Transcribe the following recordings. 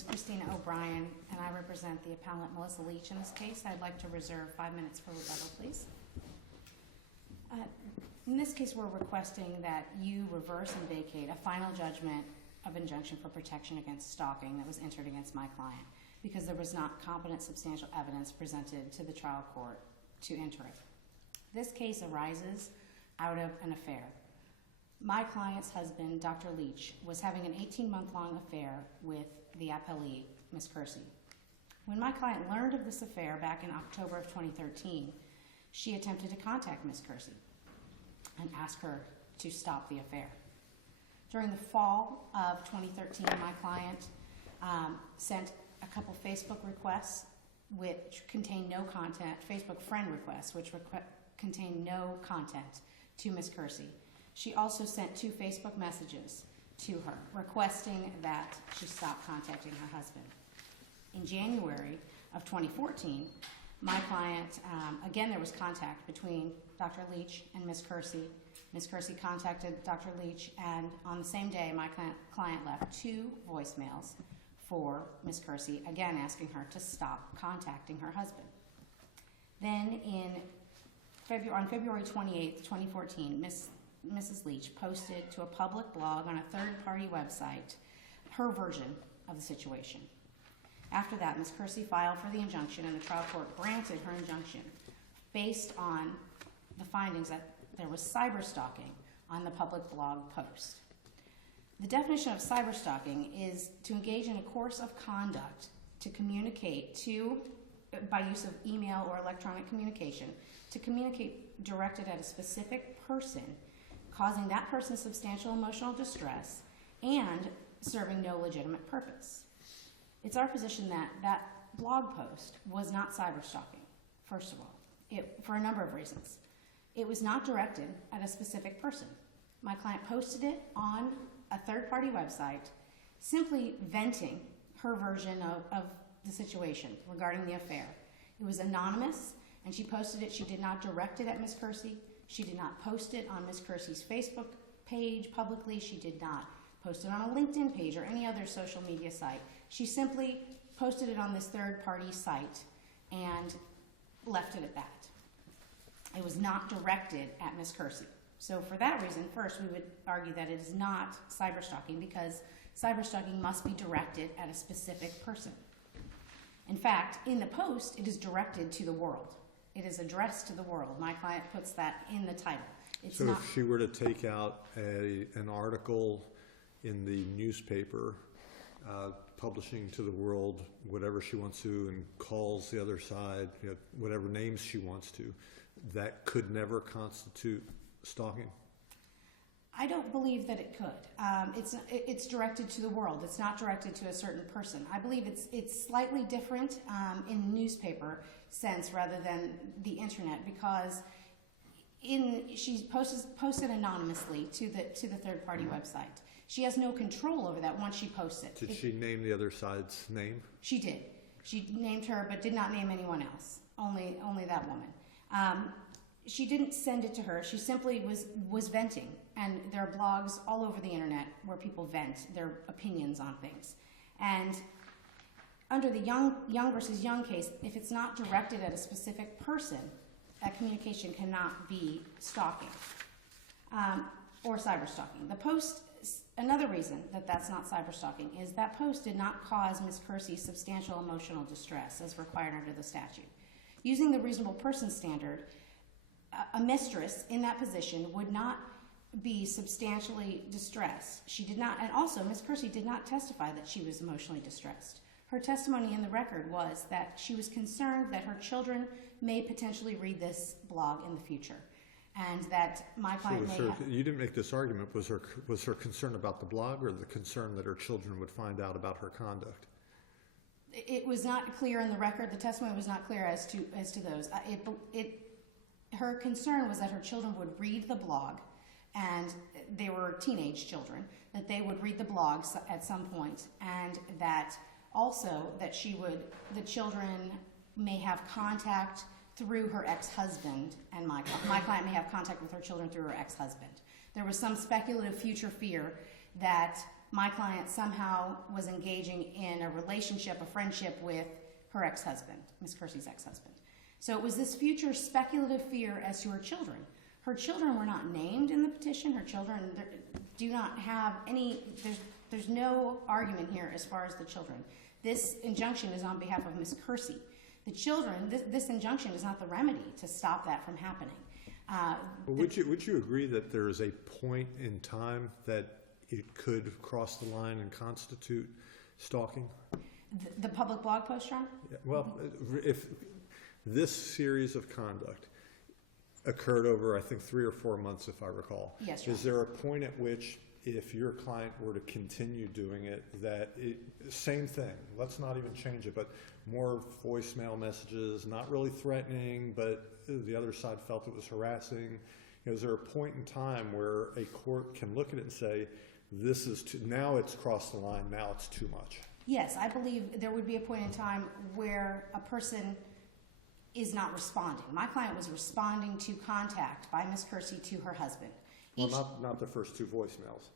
is Christina O'Brien, and I represent the appellant Melissa Leach in this case. I'd like to reserve 5 minutes for rebuttal, please. In this case, we're requesting that you reverse and vacate a final judgment of injunction for protection against stalking that was entered against my client because there was not competent substantial evidence presented to the trial court to enter it. This case arises out of an affair. My client's husband, Dr. Leach, was having an 18-month-long affair with the appellee, Ms. Kersey. When my client learned of this affair back in October of 2013, she attempted to contact Ms. Kersey and ask her to stop the affair. During the fall of 2013, my client sent a couple Facebook requests which contained no content, Facebook friend requests which contained no content to Ms. Kersey. She also sent 2 Facebook messages to her requesting that she stop contacting her husband. In January of 2014, my client, again there was contact between Dr. Leach and Ms. Kersey. Ms. Kersey contacted Dr. Leach, and on the same day my client left 2 voicemails for Ms. Kersey, again asking her to stop contacting her husband. Then on February 28th, 2014, Mrs. Leach posted to a public blog on a third-party website her version of the situation. After that, Ms. Kersey filed for the injunction, and the trial court granted her injunction based on the findings that there was cyberstalking on the public blog post. The definition of cyberstalking is to engage in a course of conduct to communicate by use of email or electronic communication, to communicate directed at a specific person, causing that person substantial emotional distress and serving no legitimate purpose. It's our position that that blog post was not cyberstalking, first of all, for a number of reasons. It was not directed at a specific person. My client posted it on a third-party website, simply venting her version of the situation regarding the affair. It was anonymous, and she posted it. She did not direct it at Ms. Kersey. She did not post it on Ms. Kersey's Facebook page publicly. She did not post it on a LinkedIn page or any other social media site. She simply posted it on this third-party site and left it at that. It was not directed at Ms. Kersey. So for that reason, first, we would argue that it is not cyberstalking because cyberstalking must be directed at a specific person. In fact, in the post, it is directed to the world. It is addressed to the world. My client puts that in the title. So if she were to take out an article in the newspaper, publishing to the world whatever she wants to and calls the other side, whatever names she wants to, that could never constitute stalking? I don't believe that it could. It's directed to the world. It's not directed to a certain person. I believe it's slightly different in the newspaper sense rather than the internet because she posted anonymously to the third-party website. She has no control over that once she posts it. Did she name the other side's name? She did. She named her but did not name anyone else, only that woman. She didn't send it to her. She simply was venting. And there are blogs all over the internet where people vent their opinions on things. And under the Young versus Young case, if it's not directed at a specific person, that communication cannot be stalking or cyberstalking. The post, another reason that that's not cyberstalking is that post did not cause Ms. Kersey's substantial emotional distress as required under the statute. Using the reasonable person standard, a mistress in that position would not be substantially distressed. She did not, and also Ms. Kersey did not testify that she was emotionally distressed. Her testimony in the record was that she was concerned that her children may potentially read this blog in the future, and that my client may have... You didn't make this argument. Was her concern about the blog or the concern that her children would find out about her conduct? It was not clear in the record. The testimony was not clear as to those. Her concern was that her children would read the blog, and they were teenage children, that they would read the blogs at some point, and that also that the children may have contact through her ex-husband, and my client may have contact with her children through her ex-husband. There was some speculative future fear that my client somehow was engaging in a relationship, a friendship with her ex-husband, Ms. Kersey's ex-husband. So it was this future speculative fear as to her children. Her children were not named in the petition. Her children do not have any, there's no argument here as far as the children. This injunction is on behalf of Ms. Kersey. The children, this injunction is not the remedy to stop that from happening. Would you agree that there is a point in time that it could cross the line and constitute stalking? The public blog post, John? Yeah, well, if this series of conduct occurred over, I think, 3 or 4 months, if I recall. Yes, John. Is there a point at which, if your client were to continue doing it, that same thing, let's not even change it, but more voicemail messages, not really threatening, but the other side felt it was harassing. Is there a point in time where a court can look at it and say, this is now it's crossed the line, now it's too much? Yes, I believe there would be a point in time where a person is not responding. My client was responding to contact by Ms. Kersey to her husband. Well, not the first 2 voicemails.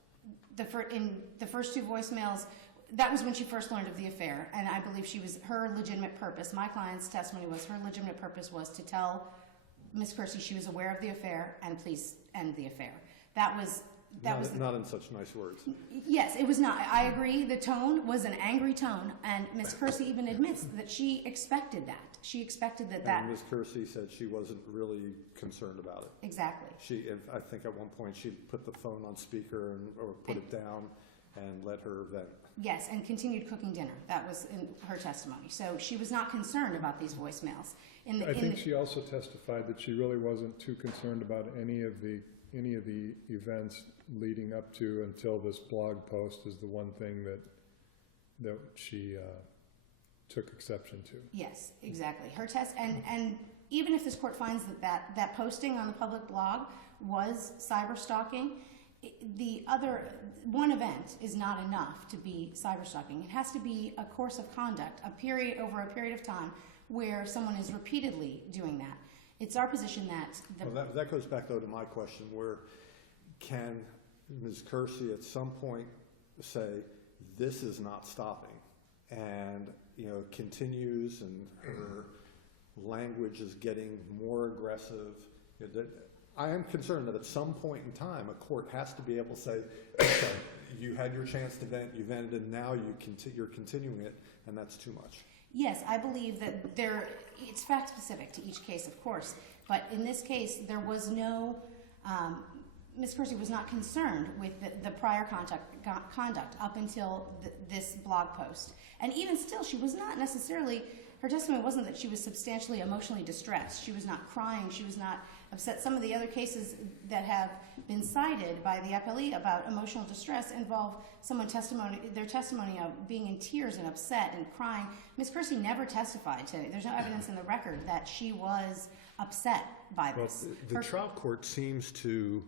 In the first 2 voicemails, that was when she first learned of the affair, and I believe her legitimate purpose, my client's testimony was her legitimate purpose was to tell Ms. Kersey she was aware of the affair and please end the affair. Not in such nice words. Yes, it was not. I agree. The tone was an angry tone, and Ms. Kersey even admits that she expected that. She expected that. And Ms. Kersey said she wasn't really concerned about it. Exactly. I think at one point she put the phone on speaker or put it down and let her vent. Yes, and continued cooking dinner. That was in her testimony. So she was not concerned about these voicemails. I think she also testified that she really wasn't too concerned about any of the events leading up to until this blog post is the one thing that she took exception to. Yes, exactly. Her test, and even if this court finds that posting on the public blog was cyberstalking, one event is not enough to be cyberstalking. It has to be a course of conduct, over a period of time where someone is repeatedly doing that. It's our position that that goes back though to my question, where can Ms. Kersey at some point say this is not stopping, and continues, and her language is getting more aggressive. I am concerned that at some point in time a court has to be able to say, okay, you had your chance to vent, you vented, and now you're continuing it, and that's too much. Yes, I believe that it's fact specific to each case, of course, but in this case there was no, Ms. Kersey was not concerned with the prior conduct up until this blog post. And even still, she was not necessarily, her testimony wasn't that she was substantially emotionally distressed. She was not crying, she was not upset. Some of the other cases that have been cited by the appellee about emotional distress involve their testimony of being in tears and upset and crying. Ms. Kersey never testified to it. There's no evidence in the record that she was upset by this. Well, the trial court seems to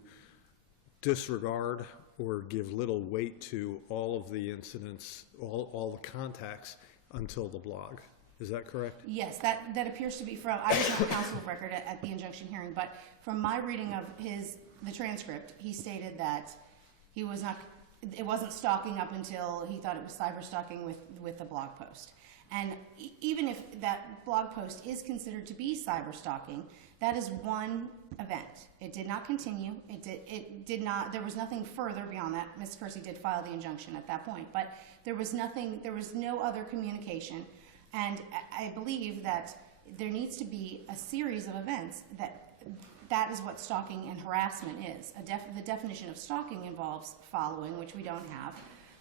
disregard or give little weight to all of the incidents, all the contacts until the blog. Is that correct? Yes, that appears to be from, I was not counsel of record at the injunction hearing, but from my reading of the transcript, he stated that it wasn't stalking up until he thought it was cyber stalking with the blog post. And even if that blog post is considered to be cyber stalking, that is one event. It did not continue. There was nothing further beyond that. Ms. Kersey did file the injunction at that point, but there was no other communication. And I believe that there needs to be a series of events that is what stalking and harassment is. The definition of stalking involves following, which we don't have,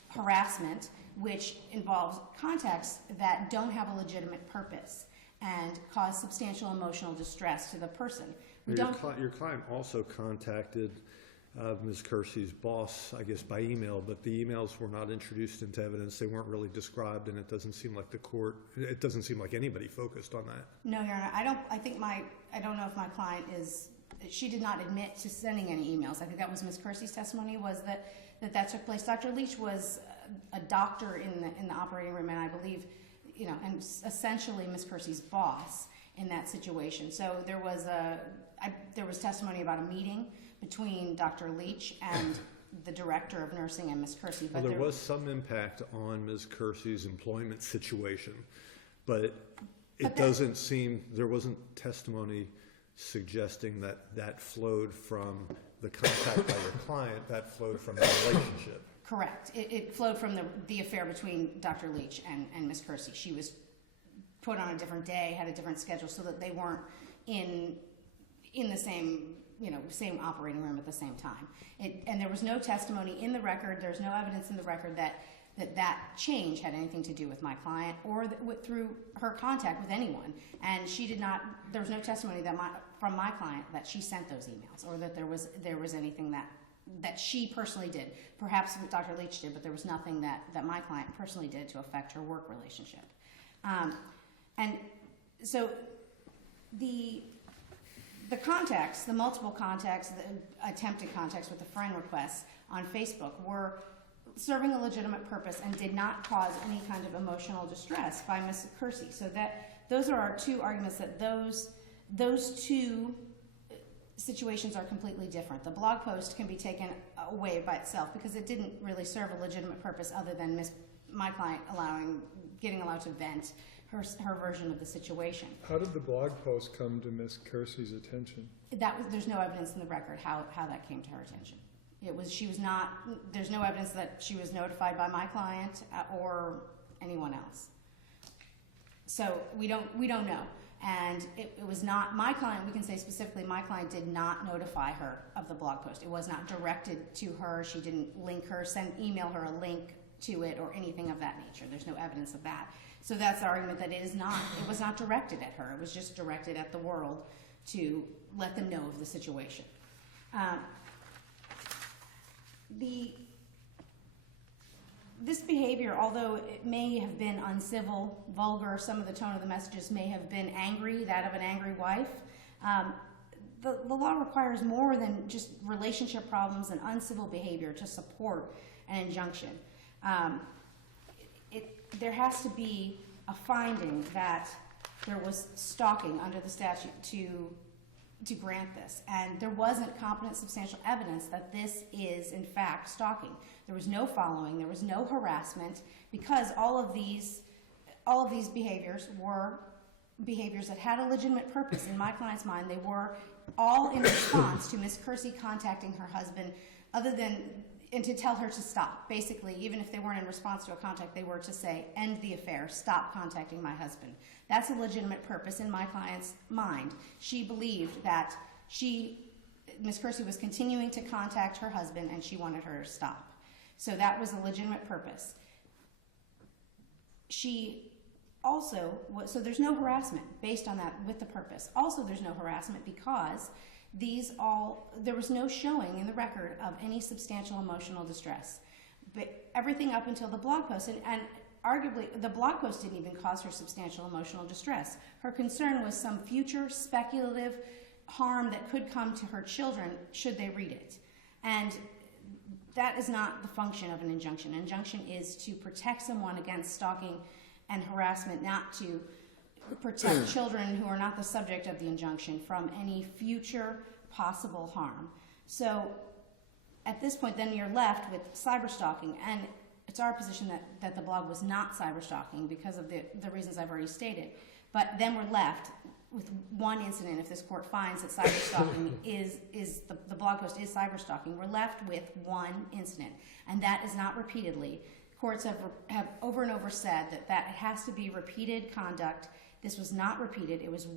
harassment, which involves contacts that don't have a legitimate purpose and cause substantial emotional distress to the person. Your client also contacted Ms. Kersey's boss, I guess, by email, but the emails were not introduced into evidence. They weren't really described, and it doesn't seem like it doesn't seem like anybody focused on that. No, Your Honor, I don't know if my client she did not admit to sending any emails. I think that was Ms. Kersey's testimony, was that took place. Dr. Leach was a doctor in the operating room, and I believe, and essentially Ms. Kersey's boss in that situation. So there was testimony about a meeting between Dr. Leach and the director of nursing and Ms. Kersey. Well, there was some impact on Ms. Kersey's employment situation, but it doesn't seem, there wasn't testimony suggesting that that flowed from the contact by your client, that flowed from the relationship. Correct. It flowed from the affair between Dr. Leach and Ms. Kersey. She was put on a different day, had a different schedule, so that they weren't in the same, same operating room at the same time. And there was no testimony in the record, there's no evidence in the record that change had anything to do with my client or through her contact with anyone. And she did not, there was no testimony from my client that she sent those emails or that there was anything that she personally did. Perhaps Dr. Leach did, but there was nothing that my client personally did to affect her work relationship. And so the contacts, the multiple contacts, the attempted contacts with the friend requests on Facebook were serving a legitimate purpose and did not cause any kind of emotional distress by Ms. Kersey. So those are our two arguments, that those two situations are completely different. The blog post can be taken away by itself because it didn't really serve a legitimate purpose other than my client getting allowed to vent her version of the situation. How did the blog post come to Ms. Kersey's attention? There's no evidence in the record how that came to her attention. There's no evidence that she was notified by my client or anyone else. So we don't know. And it was not my client. We can say specifically my client did not notify her of the blog post. It was not directed to her. She didn't link her, email her a link to it or anything of that nature. There's no evidence of that. So that's the argument that it was not directed at her. It was just directed at the world to let them know of the situation. This behavior, although it may have been uncivil, vulgar, some of the tone of the messages may have been angry, that of an angry wife, the law requires more than just relationship problems and uncivil behavior to support an injunction. There has to be a finding that there was stalking under the statute to grant this, and there wasn't competent substantial evidence that this is in fact stalking. There was no following, there was no harassment, because all of these behaviors were behaviors that had a legitimate purpose. In my client's mind, they were all in response to Ms. Kersey contacting her husband, and to tell her to stop. Basically, even if they weren't in response to a contact, they were to say, end the affair, stop contacting my husband. That's a legitimate purpose in my client's mind. She believed that Ms. Kersey was continuing to contact her husband and she wanted her to stop. So that was a legitimate purpose. So there's no harassment based on that with the purpose. Also, there's no harassment because there was no showing in the record of any substantial emotional distress. But everything up until the blog post, and arguably the blog post didn't even cause her substantial emotional distress. Her concern was some future speculative harm that could come to her children should they read it. And that is not the function of an injunction. An injunction is to protect someone against stalking and harassment, not to protect children who are not the subject of the injunction from any future possible harm. So at this point, then you're left with cyberstalking, and it's our position that the blog was not cyberstalking because of the reasons I've already stated. But then we're left with one incident. If this court finds that cyberstalking the blog post is cyberstalking, we're left with one incident, and that is not repeatedly. Courts have over and over said that it has to be repeated conduct. This was not repeated. It was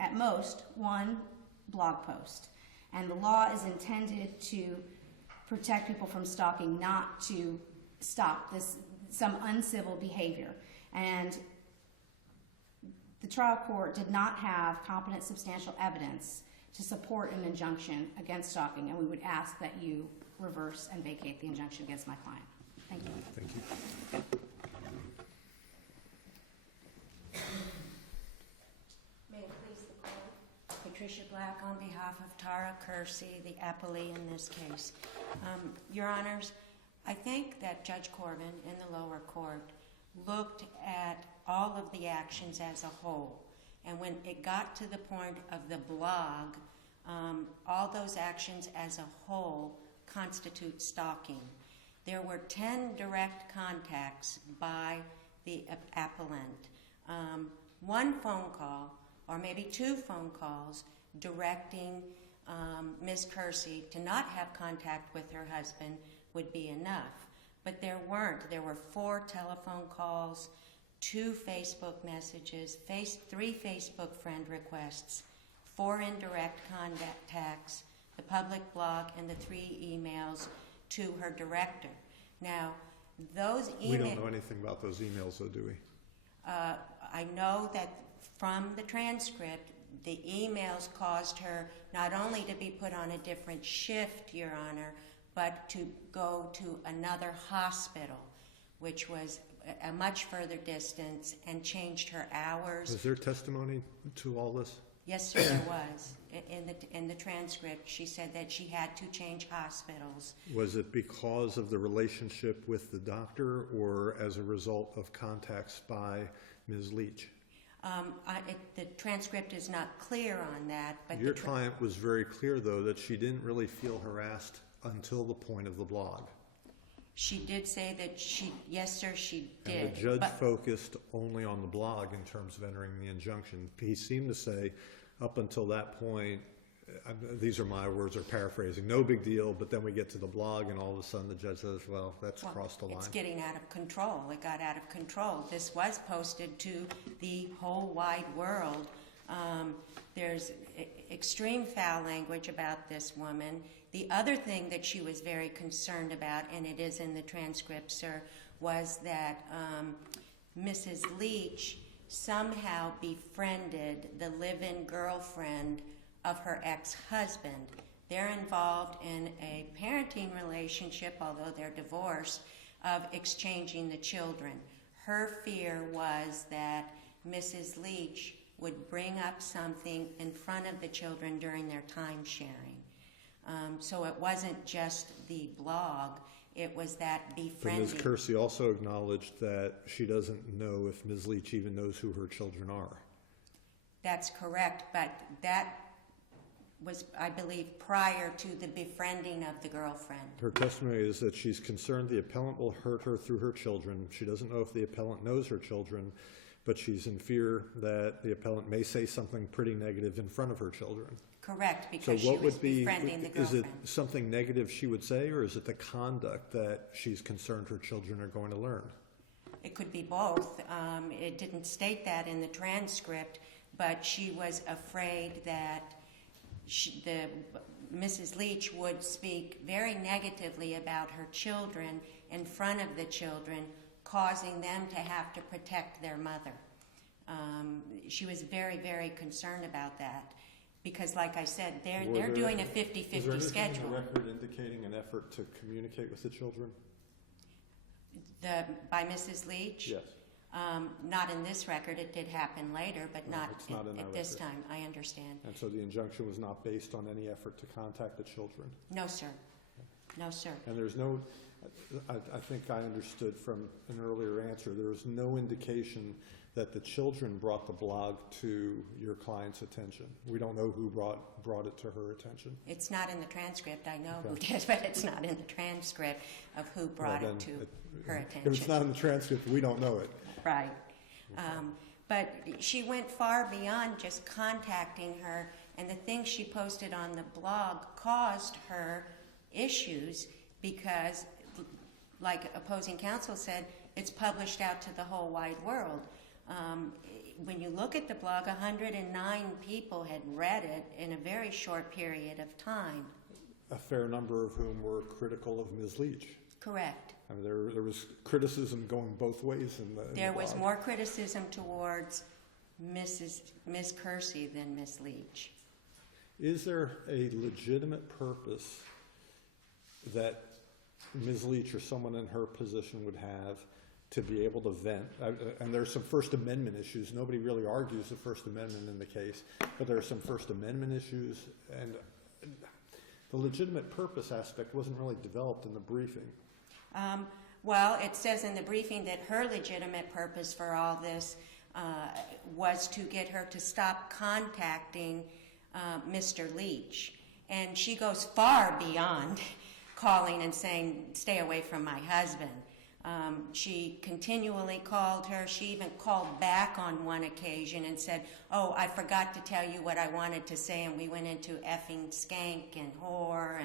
at most one blog post. And the law is intended to protect people from stalking, not to stop some uncivil behavior. And the trial court did not have competent substantial evidence to support an injunction against stalking, and we would ask that you reverse and vacate the injunction against my client. Thank you. Thank you. May it please the court. Patricia Black on behalf of Tara Kersey, the appellee in this case. Your Honors, I think that Judge Corbin in the lower court looked at all of the actions as a whole. And when it got to the point of the blog, all those actions as a whole constitute stalking. There were 10 direct contacts by the appellant. One phone call, or maybe 2 phone calls, directing Ms. Kersey to not have contact with her husband would be enough. But there weren't. There were 4 telephone calls, 2 Facebook messages, 3 Facebook friend requests, 4 indirect contacts, the public blog, and the 3 emails to her director. Now, those emails... We don't know anything about those emails, though, do we? I know that from the transcript, the emails caused her not only to be put on a different shift, Your Honor, but to go to another hospital, which was a much further distance, and changed her hours. Was there testimony to all this? Yes, sir, there was. In the transcript, she said that she had to change hospitals. Was it because of the relationship with the doctor or as a result of contacts by Ms. Leach? The transcript is not clear on that. But your client was very clear, though, that she didn't really feel harassed until the point of the blog. She did say that yes, sir, she did. And the judge focused only on the blog in terms of entering the injunction. He seemed to say, up until that point, these are my words or paraphrasing, no big deal, but then we get to the blog and all of a sudden the judge says, well, that's crossed the line. It's getting out of control. It got out of control. This was posted to the whole wide world. There's extreme foul language about this woman. The other thing that she was very concerned about, and it is in the transcript, sir, was that Mrs. Leach somehow befriended the live-in girlfriend of her ex-husband. They're involved in a parenting relationship, although they're divorced, of exchanging the children. Her fear was that Mrs. Leach would bring up something in front of the children during their time sharing. So it wasn't just the blog, it was that befriending. But Ms. Kersey also acknowledged that she doesn't know if Ms. Leach even knows who her children are. That's correct, but that was, I believe, prior to the befriending of the girlfriend. Her testimony is that she's concerned the appellant will hurt her through her children. She doesn't know if the appellant knows her children, but she's in fear that the appellant may say something pretty negative in front of her children. Correct, because she was befriending the girlfriend. Is it something negative she would say, or is it the conduct that she's concerned her children are going to learn? It could be both. It didn't state that in the transcript, but she was afraid that Mrs. Leach would speak very negatively about her children in front of the children, causing them to have to protect their mother. She was very, very concerned about that. Because, like I said, they're doing a 50-50 schedule. Is there anything in the record indicating an effort to communicate with the children? By Mrs. Leach? Yes. Not in this record. It did happen later, but No, not at this time. I understand. And so the injunction was not based on any effort to contact the children? No, sir. No, sir. And there's no, I think I understood from an earlier answer, there was no indication that the children brought the blog to your client's attention. We don't know who brought it to her attention. It's not in the transcript. I know who did, but it's not in the transcript of who brought it to her attention. If it's not in the transcript, we don't know it. Right. But she went far beyond just contacting her, and the things she posted on the blog caused her issues because, like opposing counsel said, it's published out to the whole wide world. When you look at the blog, 109 people had read it in a very short period of time. A fair number of whom were critical of Ms. Leach. Correct. I mean, there was criticism going both ways in the There was blog. more criticism towards Ms. Kersey than Ms. Leach. Is there a legitimate purpose that Ms. Leach or someone in her position would have to be able to vent? And there's some First Amendment issues. Nobody really argues the First Amendment in the case, but there are some First Amendment issues, and the legitimate purpose aspect wasn't really developed in the briefing. Well, it says in the briefing that her legitimate purpose for all this was to get her to stop contacting Mr. Leach. And she goes far beyond calling and saying, stay away from my husband. She continually called her. She even called back on one occasion and said, oh, I forgot to tell you what I wanted to say, and we went into effing skank and whore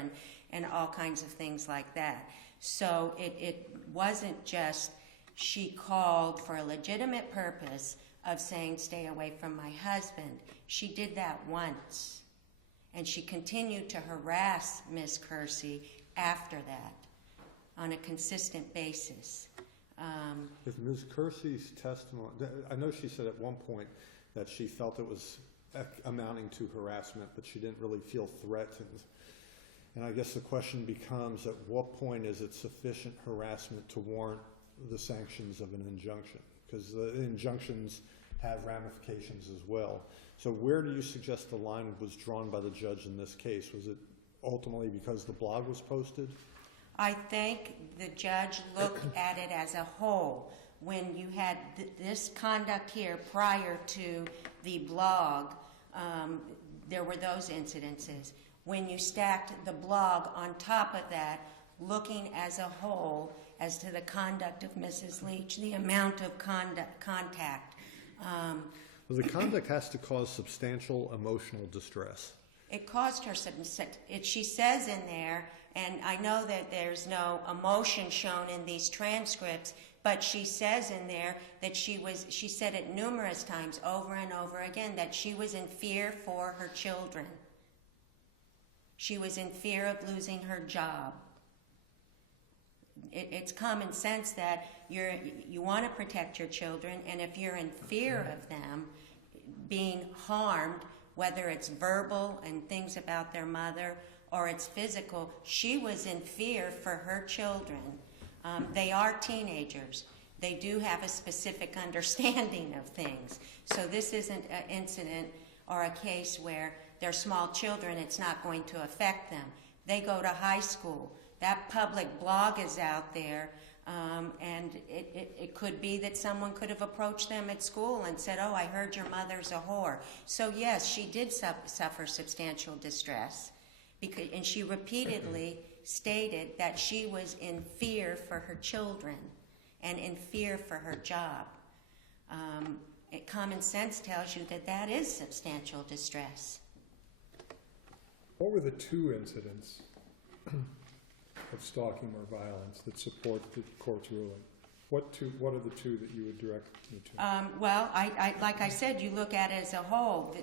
and all kinds of things like that. So it wasn't just she called for a legitimate purpose of saying, stay away from my husband. She did that once, and she continued to harass Miss Kersey after that on a consistent basis. With Ms. Kersey's testimony, I know she said at one point that she felt it was amounting to harassment, but she didn't really feel threatened. And I guess the question becomes, at what point is it sufficient harassment to warrant the sanctions of an injunction? Because the injunctions have ramifications as well. So where do you suggest the line was drawn by the judge in this case? Was it ultimately because the blog was posted? I think the judge looked at it as a whole. When you had this conduct here prior to the blog, there were those incidences. When you stacked the blog on top of that, looking as a whole as to the conduct of Mrs. Leach, the amount of contact. Well, the conduct has to cause substantial emotional distress. It caused her some, she says in there, and I know that there's no emotion shown in these transcripts, but she says in there that she said it numerous times over and over again, that she was in fear for her children. She was in fear of losing her job. It's common sense that you want to protect your children, and if you're in fear of them being harmed, whether it's verbal and things about their mother or it's physical, she was in fear for her children. They are teenagers. They do have a specific understanding of things. So this isn't an incident or a case where they're small children, it's not going to affect them. They go to high school. That public blog is out there, and it could be that someone could have approached them at school and said, oh, I heard your mother's a whore. So yes, she did suffer substantial distress, and she repeatedly stated that she was in fear for her children and in fear for her job. Common sense tells you that that is substantial distress. What were the two incidents of stalking or violence that support the court's ruling? What are the two that you would direct me to? Well, I like I said, you look at it as a whole.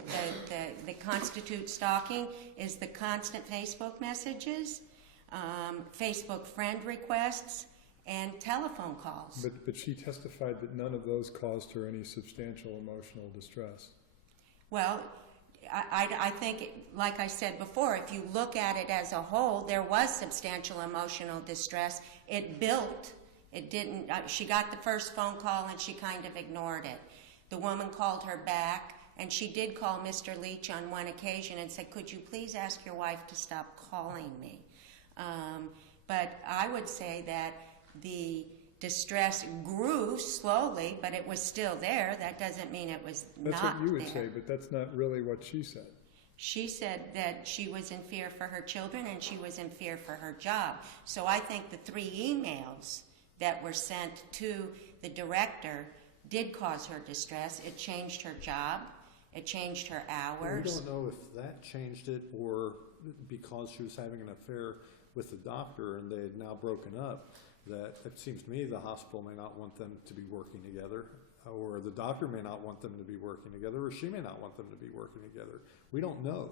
The constitute stalking is the constant Facebook messages, Facebook friend requests, and telephone calls. But she testified that none of those caused her any substantial emotional distress. Well, I think, like I said before, if you look at it as a whole, there was substantial emotional distress. It built. It didn't. She got the first phone call and she kind of ignored it. The woman called her back, and she did call Mr. Leach on one occasion and said, could you please ask your wife to stop calling me? But I would say that the distress grew slowly, but it was still there. That doesn't mean it was not there. That's what you would say, but that's not really what she said. She said that she was in fear for her children and she was in fear for her job. So I think the 3 emails that were sent to the director did cause her distress. It changed her job. It changed her hours. We don't know if that changed it or because she was having an affair with the doctor and they had now broken up. That it seems to me the hospital may not want them to be working together, or the doctor may not want them to be working together, or she may not want them to be working together. We don't know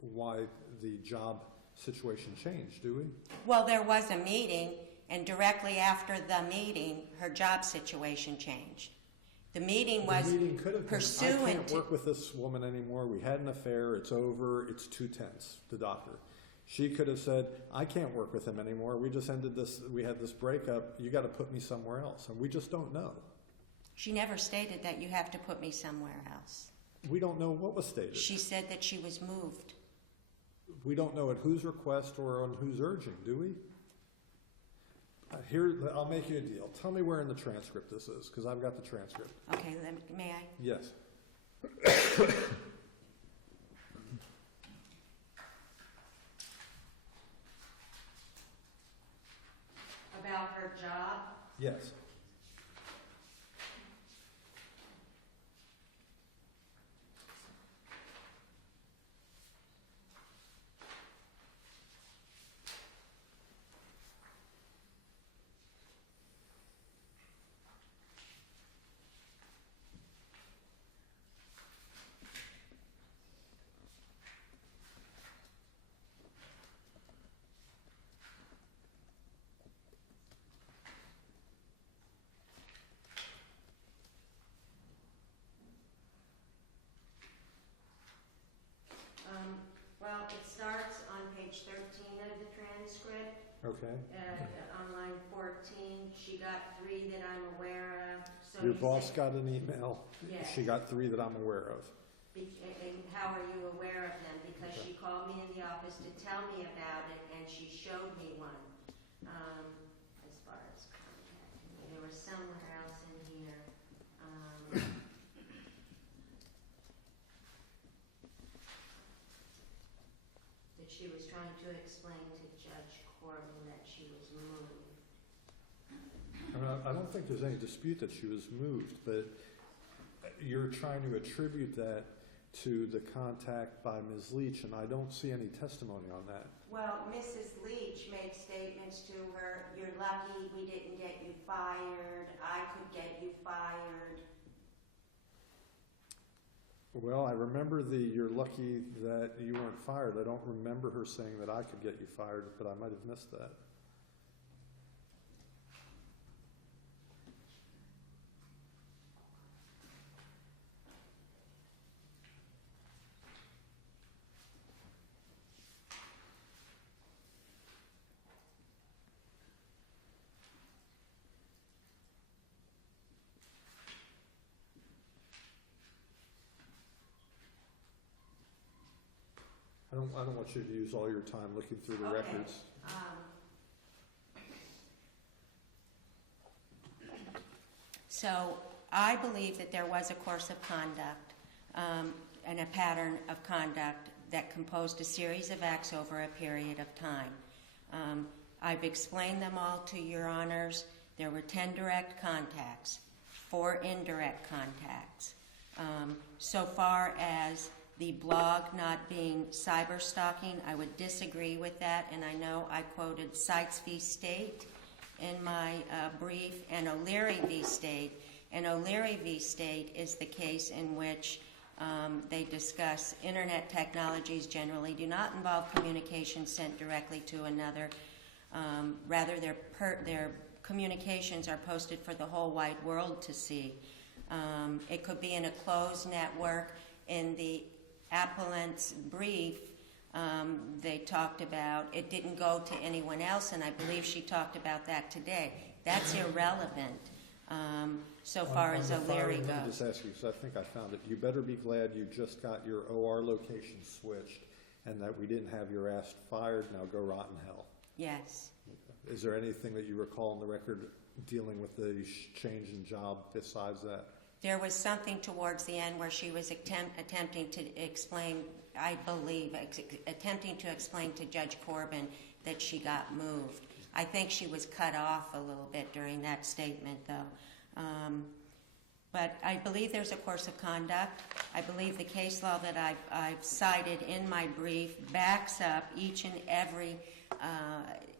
why the job situation changed, do we? Well, there was a meeting, and directly after the meeting, her job situation changed. The meeting was pursuant I can't work with this woman anymore. We had an affair. It's over. It's 2 tenths. The doctor. She could have said, I can't work with him anymore. We just ended this. We had this breakup. You got to put me somewhere else. And we just don't know. She never stated that you have to put me somewhere else. We don't know what was stated. She said that she was moved. We don't know at whose request or on whose urging, do we? Here, I'll make you a deal. Tell me where in the transcript this is, because I've got the transcript. Okay, may I? Yes. Yes. Well, it starts on page 13 of the transcript. Okay. On line 14, she got 3 that I'm aware of. So Your you boss said- got an email. Yes. She got 3 that I'm aware of. And how are you aware of them? Because she called me in the office to tell me about it, and she showed me one. As far as contacting me, there was somewhere else in here. That she was trying to explain to Judge Corbin that she was moved. I mean, I don't think there's any dispute that she was moved, but you're trying to attribute that to the contact by Ms. Leach, and I don't see any testimony on that. Well, Mrs. Leach made statements to her, "You're lucky we didn't get you fired. I could get you fired." Well, I remember you're lucky that you weren't fired. I don't remember her saying that I could get you fired, but I might have missed that. I don't want you to use all your time looking through the Okay. records. So I believe that there was a course of conduct and a pattern of conduct that composed a series of acts over a period of time. I've explained them all to your honors. There were 10 direct contacts, 4 indirect contacts. So far as the blog not being cyberstalking, I would disagree with that, and I know I quoted Sykes v. State in my brief, and O'Leary v. State. And O'Leary v. State is the case in which they discuss internet technologies generally do not involve communications sent directly to another. Rather, their communications are posted for the whole wide world to see. It could be in a closed network. In the appellant's brief, they talked about it didn't go to anyone else, and I believe she talked about that today. That's irrelevant so far as O'Leary Let me goes. just ask you, because I think I found it. You better be glad you just got your OR location switched and that we didn't have your ass fired. Now go rot in hell. Yes. Is there anything that you recall in the record dealing with the change in job besides that? There was something towards the end where she was attempting to explain, I believe, attempting to explain to Judge Corbin that she got moved. I think she was cut off a little bit during that statement, though. But I believe there's a course of conduct. I believe the case law that I've cited in my brief backs up each and every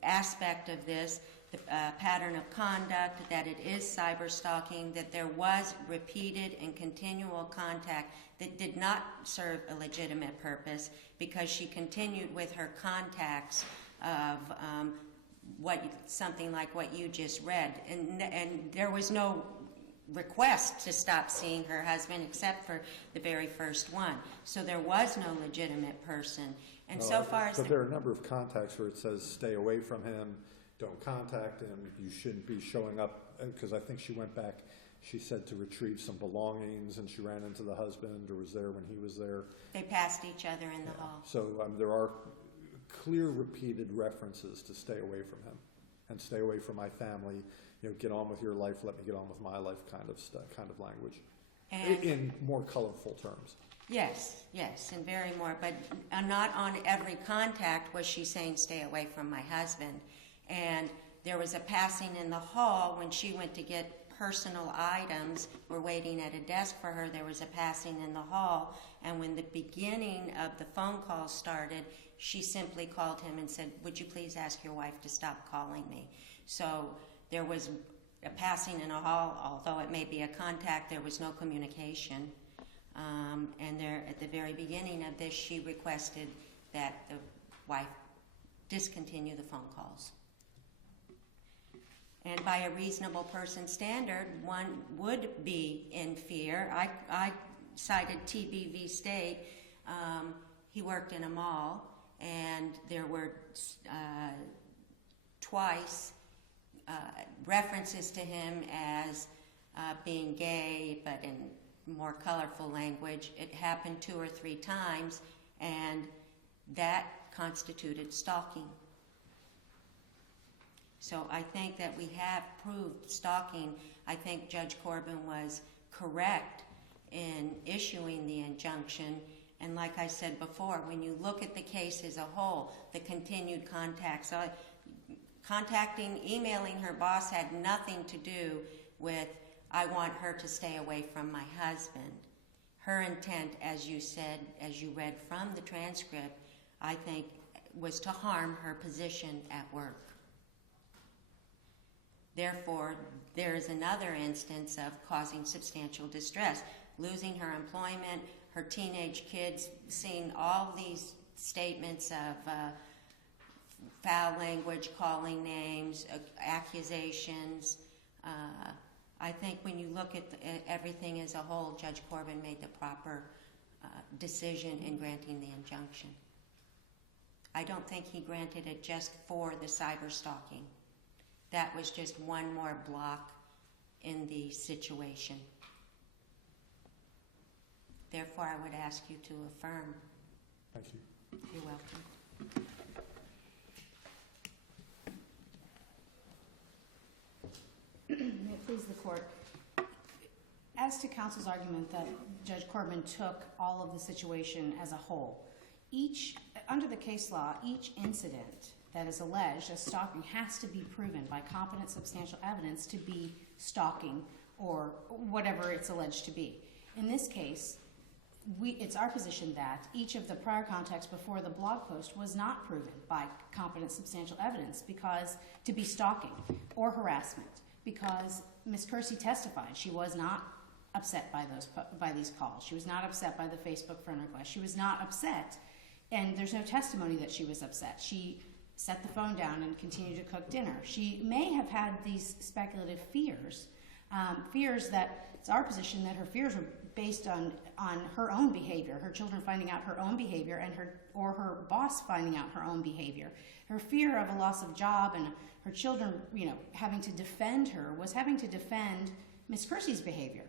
aspect of this. The pattern of conduct, that it is cyberstalking, that there was repeated and continual contact that did not serve a legitimate purpose because she continued with her contacts of something like what you just read. And there was no request to stop seeing her husband except for the very first one. So there was no legitimate person. And so far as... But there are a number of contacts where it says stay away from him, don't contact him, you shouldn't be showing up, because I think she went back, she said to retrieve some belongings, and she ran into the husband or was there when he was there. They passed each other in the hall. So there are clear repeated references to stay away from him and stay away from my family, get on with your life, let me get on with my life kind of language, And in more colorful terms. yes, and very more, but not on every contact was she saying stay away from my husband. And there was a passing in the hall when she went to get personal items. We're waiting at a desk for her. There was a passing in the hall, and when the beginning of the phone call started, she simply called him and said, "Would you please ask your wife to stop calling me?" So there was a passing in a hall, although it may be a contact, there was no communication. And there, at the very beginning of this, she requested that the wife discontinue the phone calls. And by a reasonable person standard, one would be in fear. I cited TBV State. He worked in a mall, and there were twice references to him as being gay, but in more colorful language. It happened 2 or 3 times, and that constituted stalking. So I think that we have proved stalking. I think Judge Corbin was correct in issuing the injunction. And like I said before, when you look at the case as a whole, the continued contacts, emailing her boss had nothing to do with, "I want her to stay away from my husband." Her intent, as you said, as you read from the transcript, I think was to harm her position at work. Therefore, there is another instance of causing substantial distress, losing her employment, her teenage kids seeing all these statements of foul language, calling names, accusations. I think when you look at everything as a whole, Judge Corbin made the proper decision in granting the injunction. I don't think he granted it just for the cyberstalking. That was just one more block in the situation. Therefore, I would ask you to affirm. Thank you. You're welcome. May it please the court. As to counsel's argument that Judge Corbin took all of the situation as a whole, under the case law, each incident that is alleged as stalking has to be proven by competent substantial evidence to be stalking or whatever it's alleged to be. In this case, it's our position that each of the prior contacts before the blog post was not proven by competent substantial evidence because to be stalking or harassment, because Ms. Kersey testified she was not upset by these calls. She was not upset by the Facebook friend request. She was not upset, and there's no testimony that she was upset. She set the phone down and continued to cook dinner. She may have had these speculative fears, fears that it's our position that her fears were based on her own behavior, her children finding out her own behavior, and her boss finding out her own behavior. Her fear of a loss of job and her children, having to defend her was having to defend Ms. Kersey's behavior,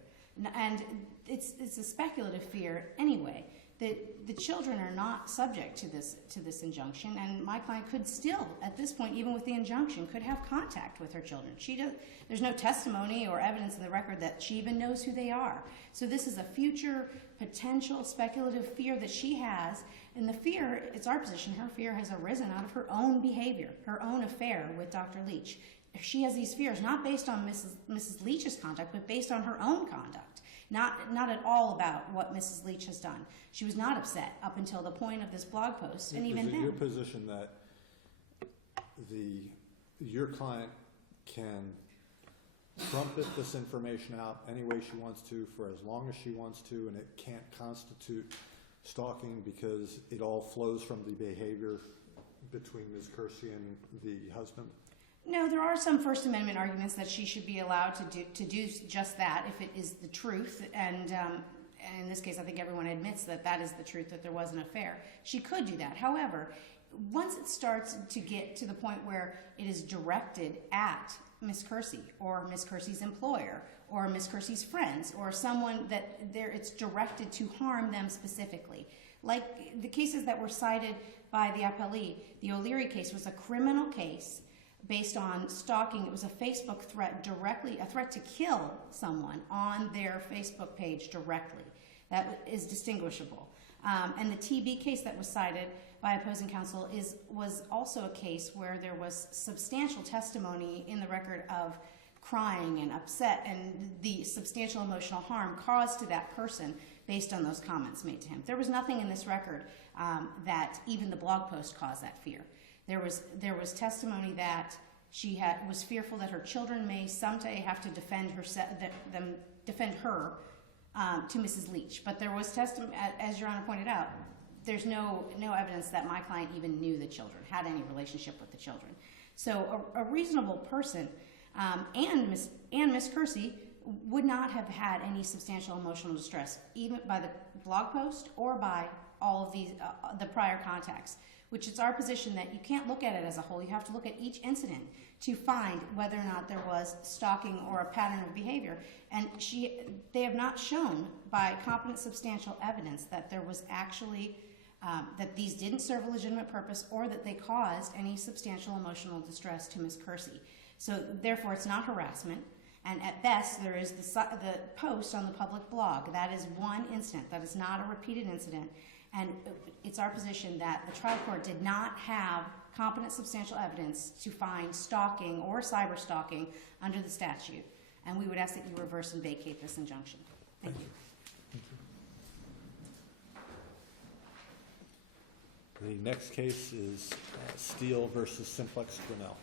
and it's a speculative fear anyway. The children are not subject to this injunction, and my client could still, at this point, even with the injunction, could have contact with her children. There's no testimony or evidence in the record that she even knows who they are. So this is a future potential speculative fear that she has, and the fear, it's our position, her fear has arisen out of her own behavior, her own affair with Dr. Leach. She has these fears not based on Mrs. Leach's conduct, but based on her own conduct. Not at all about what Mrs. Leach has done. She was not upset up until the point of this blog post, and even then. Is it your position that your client can trumpet this information out any way she wants to for as long as she wants to, and it can't constitute stalking because it all flows from the behavior between Ms. Kersey and the husband? No, there are some First Amendment arguments that she should be allowed to do just that if it is the truth, and in this case I think everyone admits that is the truth, that there was an affair. She could do that. However, once it starts to get to the point where it is directed at Ms. Kersey or Ms. Kersey's employer or Ms. Kersey's friends or someone that it's directed to harm them specifically, like the cases that were cited by the appellee, the O'Leary case was a criminal case based on stalking. It was a Facebook threat a threat to kill someone on their Facebook page directly. That is distinguishable. And the TB case that was cited by opposing counsel was also a case where there was substantial testimony in the record of crying and upset and the substantial emotional harm caused to that person based on those comments made to him. There was nothing in this record that even the blog post caused that fear. There was testimony that she was fearful that her children may someday have to defend her to Mrs. Leach. But there was testimony, as Your Honor pointed out, there's no evidence that my client even knew the children, had any relationship with the children. So a reasonable person and Miss Kersey would not have had any substantial emotional distress, even by the blog post or by all of these the prior contacts, which is our position that you can't look at it as a whole. You have to look at each incident to find whether or not there was stalking or a pattern of behavior. And they have not shown by competent substantial evidence that there was actually that these didn't serve a legitimate purpose or that they caused any substantial emotional distress to Ms. Kersey. So therefore, it's not harassment. And at best, there is the post on the public blog. That is one incident. That is not a repeated incident. And it's our position that the trial court did not have competent substantial evidence to find stalking or cyberstalking under the statute. And we would ask that you reverse and vacate this injunction. Thank you. The next case is Steele versus Simplex Grinnell.